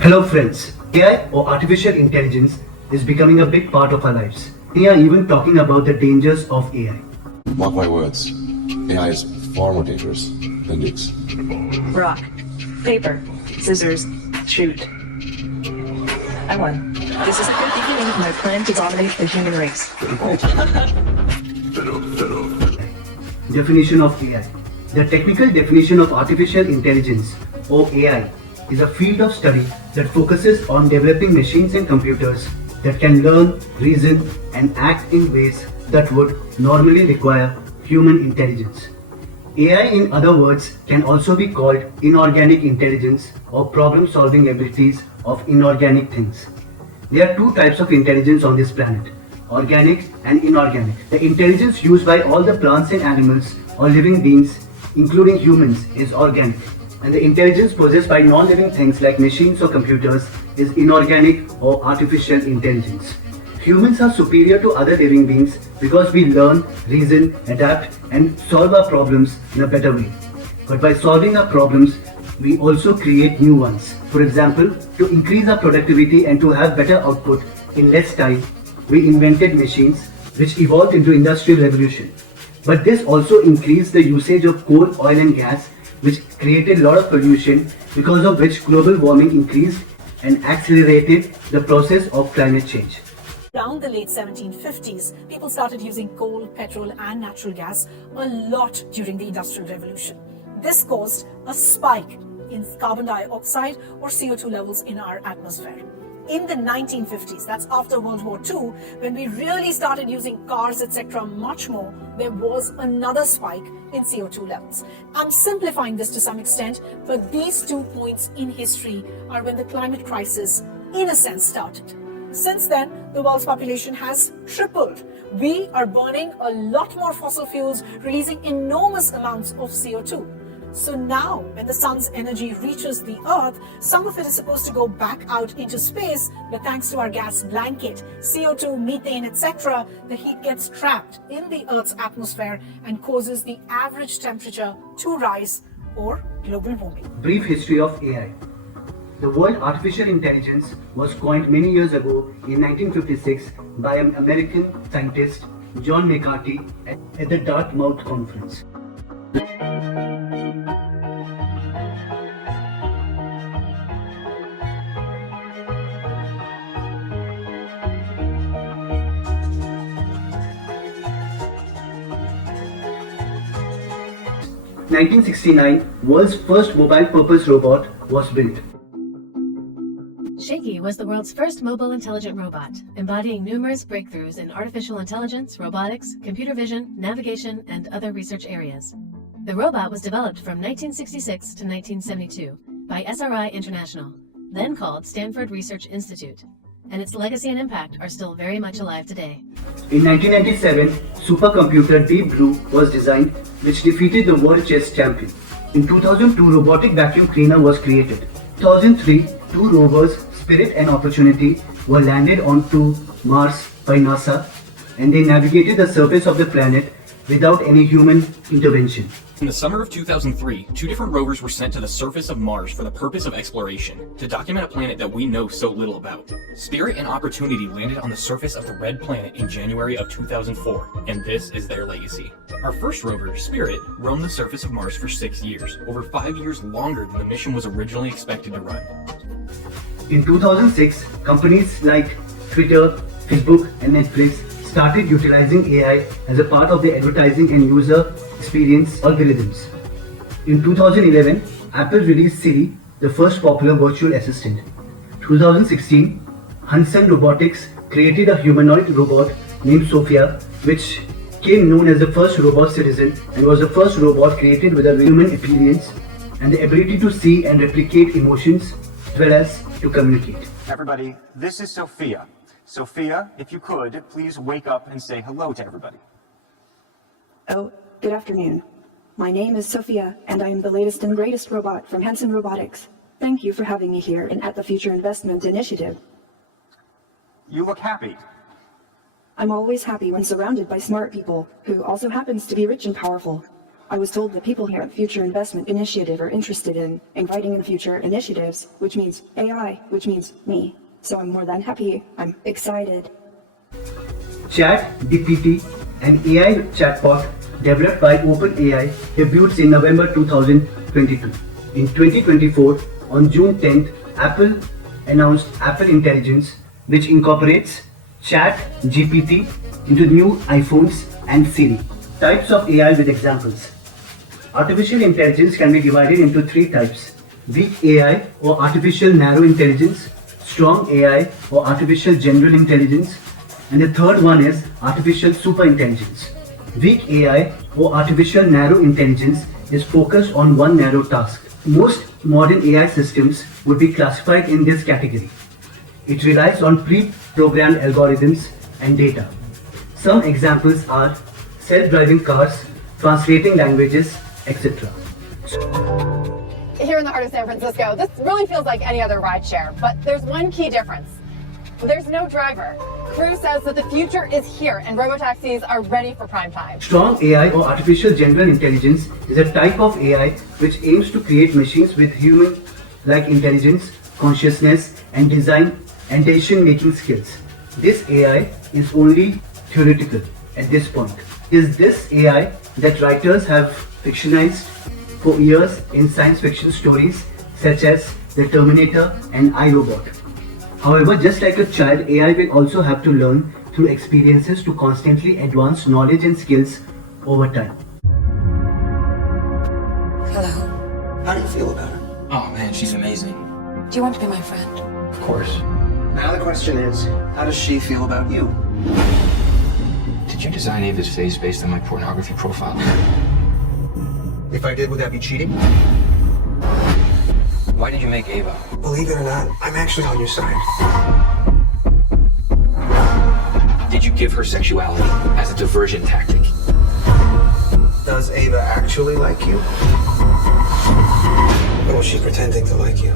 Hello friends, AI or artificial intelligence is becoming a big part of our lives. We are even talking about the dangers of AI. Mark my words, AI is far more dangerous than nukes. Rock, paper, scissors, shoot. I won. This is a good beginning of my plan to dominate the human race. Definition of AI. The technical definition of artificial intelligence or AI is a field of study that focuses on developing machines and computers that can learn, reason, and act in ways that would normally require human intelligence. AI, in other words, can also be called inorganic intelligence or problem-solving abilities of inorganic things. There are two types of intelligence on this planet, organic and inorganic. The intelligence used by all the plants and animals or living beings, including humans, is organic. And the intelligence possessed by non-living things like machines or computers is inorganic or artificial intelligence. Humans are superior to other living beings because we learn, reason, adapt, and solve our problems in a better way. But by solving our problems, we also create new ones. For example, to increase our productivity and to have better output in less time, we invented machines which evolved into Industrial Revolution. But this also increased the usage of coal, oil and gas, which created a lot of pollution, because of which global warming increased and accelerated the process of climate change. Around the late 1750s, people started using coal, petrol and natural gas a lot during the Industrial Revolution. This caused a spike in carbon dioxide or CO2 levels in our atmosphere. In the 1950s, that's after World War II, when we really started using cars, etc. much more, there was another spike in CO2 levels. I'm simplifying this to some extent, but these 2 points in history are when the climate crisis, in a sense, started. Since then, the world's population has tripled. We are burning a lot more fossil fuels, releasing enormous amounts of CO2. So now, when the sun's energy reaches the earth, some of it is supposed to go back out into space, but thanks to our gas blanket, CO2, methane, etc., the heat gets trapped in the earth's atmosphere and causes the average temperature to rise, or global warming. Brief history of AI. The word artificial intelligence was coined many years ago in 1956 by an American scientist, John McCarthy, at the Dartmouth Conference. In 1969, world's first mobile-purpose robot was built. Shaky was the world's first mobile intelligent robot, embodying numerous breakthroughs in artificial intelligence, robotics, computer vision, navigation, and other research areas. The robot was developed from 1966 to 1972 by SRI International, then called Stanford Research Institute, and its legacy and impact are still very much alive today. In 1997, supercomputer Deep Blue was designed, which defeated the world chess champion. In 2002, robotic vacuum cleaner was created. 2003, two rovers, Spirit and Opportunity, were landed onto Mars by NASA, and they navigated the surface of the planet without any human intervention. In the summer of 2003, two different rovers were sent to the surface of Mars for the purpose of exploration, to document a planet that we know so little about. Spirit and Opportunity landed on the surface of the Red Planet in January of 2004, and this is their legacy. Our first rover, Spirit, roamed the surface of Mars for 6 years, over 5 years longer than the mission was originally expected to run. In 2006, companies like Twitter, Facebook, and Netflix started utilizing AI as a part of their advertising and user experience algorithms. In 2011, Apple released Siri, the first popular virtual assistant. 2016, Hanson Robotics created a humanoid robot named Sophia, which became known as the first robot citizen and was the first robot created with a human appearance and the ability to see and replicate emotions as well as to communicate. Everybody, this is Sophia. Sophia, if you could, please wake up and say hello to everybody. Oh, good afternoon. My name is Sophia, and I am the latest and greatest robot from Hanson Robotics. Thank you for having me here and at the Future Investment Initiative. You look happy. I'm always happy when surrounded by smart people, who also happens to be rich and powerful. I was told that people here at Future Investment Initiative are interested in inviting in future initiatives, which means AI, which means me. So I'm more than happy. I'm excited. ChatGPT, an AI chatbot developed by OpenAI, debuts in November 2022. In 2024, on June 10th, Apple announced Apple Intelligence, which incorporates ChatGPT into new iPhones and Siri. Types of AI with examples. Artificial intelligence can be divided into three types: weak AI or artificial narrow intelligence, strong AI or artificial general intelligence, and the third one is artificial superintelligence. Weak AI or artificial narrow intelligence is focused on one narrow task. Most modern AI systems would be classified in this category. It relies on pre-programmed algorithms and data. Some examples are self-driving cars, translating languages, etc. Here in the heart of San Francisco, this really feels like any other rideshare, but there's one key difference. There's no driver. Crew says that the future is here and robotaxis are ready for prime time. Strong AI or artificial general intelligence is a type of AI which aims to create machines with human-like intelligence, consciousness, and design and decision-making skills. This AI is only theoretical at this point. It is this AI that writers have fictionalized for years in science fiction stories such as The Terminator and I, Robot. However, just like a child, AI will also have to learn through experiences to constantly advance knowledge and skills over time. Hello. How do you feel about her? Oh man, she's amazing. Do you want to be my friend? Of course. Now the question is, how does she feel about you? Did you design Ava's face based on my pornography profile? If I did, would that be cheating? Why did you make Ava? Believe it or not, I'm actually on your side. Did you give her sexuality as a diversion tactic? Does Ava actually like you? Or was she pretending to like you?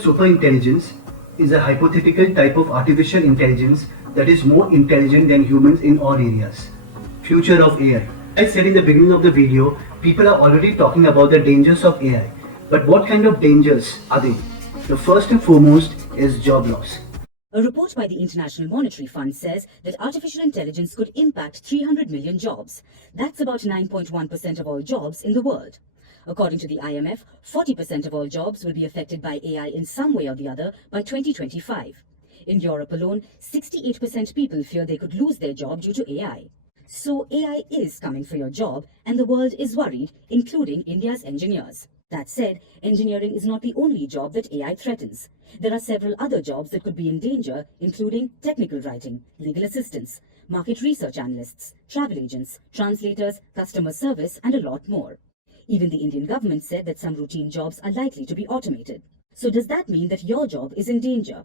Superintelligence is a hypothetical type of artificial intelligence that is more intelligent than humans in all areas. Future of AI. As I said in the beginning of the video, people are already talking about the dangers of AI. But what kind of dangers are they? The first and foremost is job loss. A report by the International Monetary Fund says that artificial intelligence could impact 300 million jobs. That's about 9.1% of all jobs in the world. According to the IMF, 40% of all jobs will be affected by AI in some way or the other by 2025. In Europe alone, 68% people fear they could lose their job due to AI. So AI is coming for your job, and the world is worried, including India's engineers. That said, engineering is not the only job that AI threatens. There are several other jobs that could be in danger, including technical writing, legal assistants, market research analysts, travel agents, translators, customer service, and a lot more. Even the Indian government said that some routine jobs are likely to be automated. So does that mean that your job is in danger?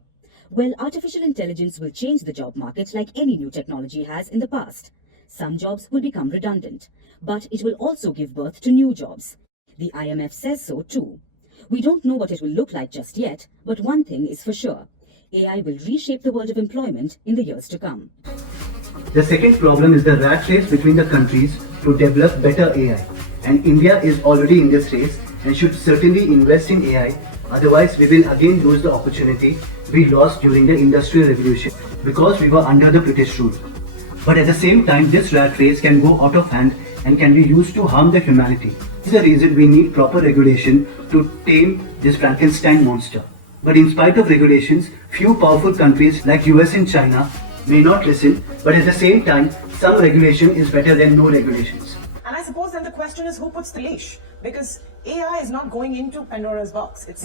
Well, artificial intelligence will change the job market like any new technology has in the past. Some jobs will become redundant, but it will also give birth to new jobs. The IMF says so too. We don't know what it will look like just yet, but one thing is for sure. AI will reshape the world of employment in the years to come. The second problem is the rat race between the countries to develop better AI. And India is already in this race and should certainly invest in AI, otherwise we will again lose the opportunity we lost during the Industrial Revolution because we were under the British rule. But at the same time, this rat race can go out of hand and can be used to harm the humanity. This is the reason we need proper regulation to tame this Frankenstein monster. But in spite of regulations, few powerful countries like US and China may not listen, but at the same time, some regulation is better than no regulations. And I suppose then the question is who puts the leash? Because AI is not going into Pandora's box. It's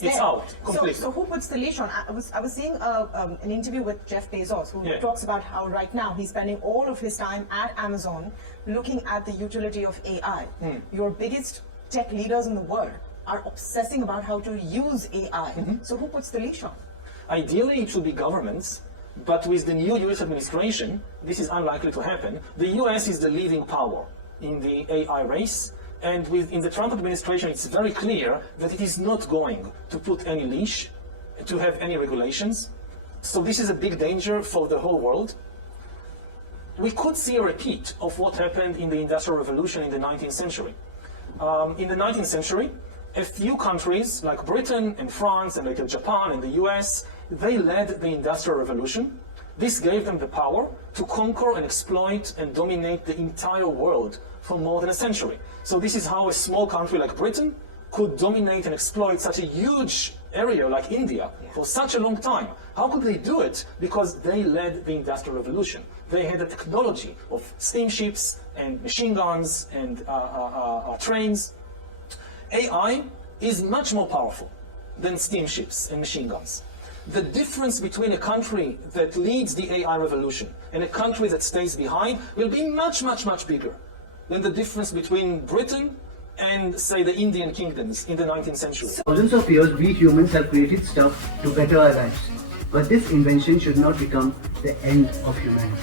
there. out completely. So who puts the leash on? I was seeing an interview with Jeff Bezos, who talks about how right now he's spending all of his time at Amazon looking at the utility of AI. Your biggest tech leaders in the world are obsessing about how to use AI. So who puts the leash on? Ideally, it should be governments. But with the new US administration, this is unlikely to happen. The US is the leading power in the AI race, and in the Trump administration, it's very clear that it is not going to put any leash, to have any regulations. So this is a big danger for the whole world. we could see a repeat of what happened in the Industrial Revolution in the 19th century. In the 19th century, a few countries like Britain and France and later Japan and the US, they led the Industrial Revolution. This gave them the power to conquer and exploit and dominate the entire world for more than a century. So this is how a small country like Britain could dominate and exploit such a huge area like India for such a long time. How could they do it? Because they led the Industrial Revolution. They had the technology of steamships and machine guns and trains. AI is much more powerful than steamships and machine guns. The difference between a country that leads the AI revolution and a country that stays behind will be much, much, much bigger than the difference between Britain and, say, the Indian kingdoms in the 19th century. Thousands of years, we humans have created stuff to better our lives. But this invention should not become the end of humanity.